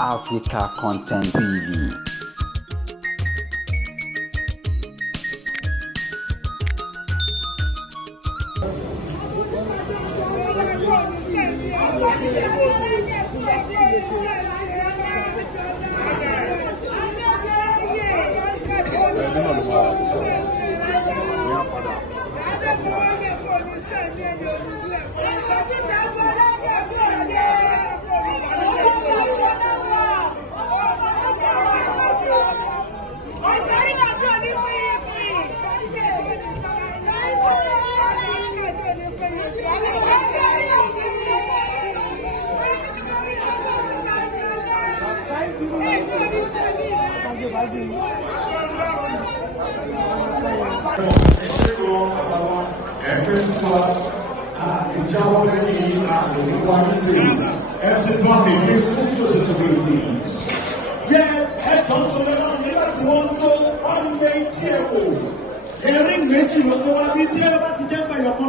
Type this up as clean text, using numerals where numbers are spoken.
Africa Content TV. Yes, head comes to the round. Let's want to one way. Erin méjì ló tó wá bí tí ẹ bá ti jẹ́ pẹ̀lú ọkàn náà.